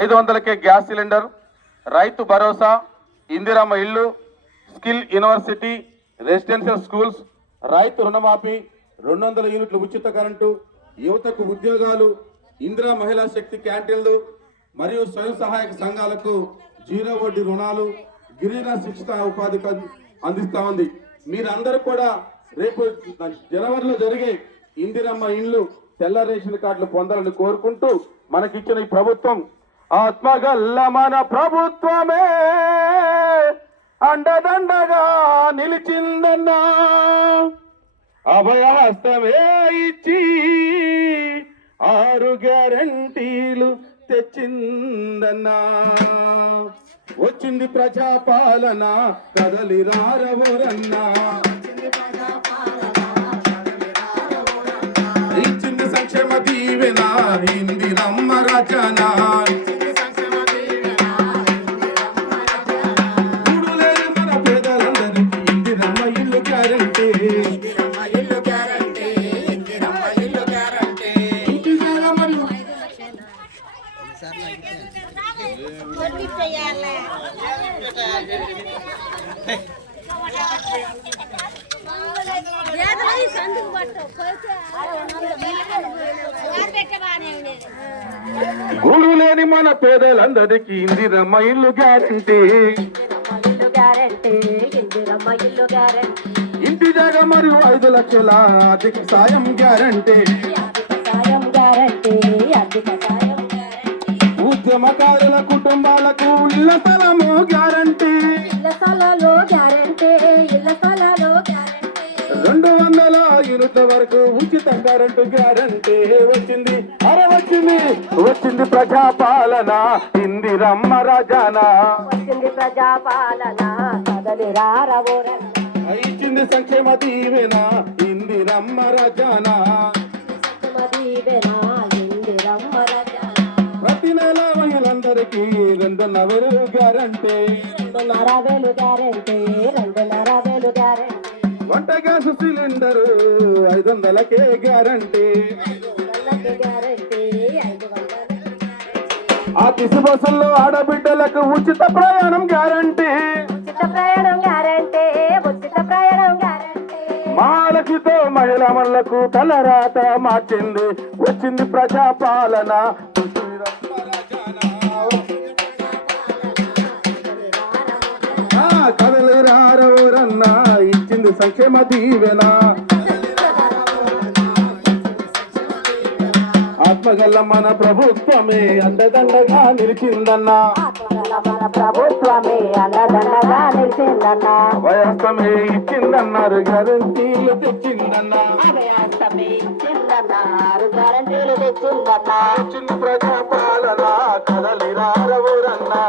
500కే gas cylinder, Rythu Bharosa, Indiramma ఇల్లు, skill university, residential schools, రైతు రుణమాఫీ, 200 యూనిట్లు ఉచిత కరెంటు, యువతకు ఉద్యోగాలు, ఇందిరా మహిళా శక్తి క్యాంటీన్లు మరియు స్వయం సహాయక సంఘాలకు 0 వడ్డీ రుణాలు, గిరిజన శిక్షణ ఉపాధి అందిస్తా ఉంది. మీరందరూ కూడా రేపు జనవరిలో జరిగే ఇందిరమ్మ ఇండ్లు, తెల్ల రేషన్ కార్డులు పొందాలని కోరుకుంటూ మనకిచ్చిన ఈ ప్రభుత్వం ఆత్మగల్ల మన ప్రభుత్వమే అండదండగా నిలిచిందన్నా, అభయహస్తమే ఇచ్చి 6 గ్యారంటీలు తెచ్చిందన్నా. వచ్చింది ప్రజాపాలన కదలి రారవరన్నా, ఇచ్చింది సంక్షేమ దీవెన ఇందిరమ్మ రాజనా. మన పేదలందరికీ ఇందిరమ్మ ఇల్లు గ్యారంటీ, గూడు లేని మన పేదలందరికీ ఇందిరమ్మ ఇల్లు గ్యారంటీ, ఇంటి జాగా మరియు 5 లక్షల ఆర్థిక సాయం గ్యారంటీ, ఉద్యమకారుల కుటుంబాలకు ఇళ్ల స్థలము గ్యారంటీ, 200 యూనిట్ల వరకు ఉచిత కరెంటు గ్యారంటీ. వచ్చింది ప్రజాపాలన ఇందిరమ్మ రాజానా, ఇచ్చింది సంక్షేమ దీవెన ఇందిరమ్మ రాజానా. ప్రతి నెల మహిళలందరికీ 2,500 గ్యారంటీ, వంట గ్యాస్ సిలిండరు 500కే గ్యారంటీ, ఆర్టీసీ బస్సుల్లో ఆడబిడ్డలకు ఉచిత ప్రయాణం గ్యారంటీ, మహాలక్ష్మితో మహిళా మనులకు తలరాత మార్చింది. వచ్చింది ప్రజాపాలన కదలి రారవరన్నా, ఇచ్చింది సంక్షేమ దీవెన. ఆత్మగల్ల మన ప్రభుత్వమే అండదండగా నిలిచిందన్నా, అభయహస్తమే ఇచ్చిందన్నారు గ్యారంటీలు తెచ్చిందన్నా. వచ్చింది ప్రజాపాలన కదలి రారవరన్నా,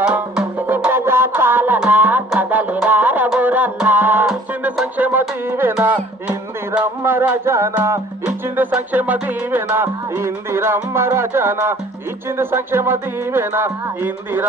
ఇచ్చింది సంక్షేమ దీవెన ఇందిరమ్మ రాజానా, ఇచ్చింది సంక్షేమ దీవెన ఇందిరమ్మ రాజానా, ఇచ్చింది సంక్షేమ దీవెన ఇందిరమ్మ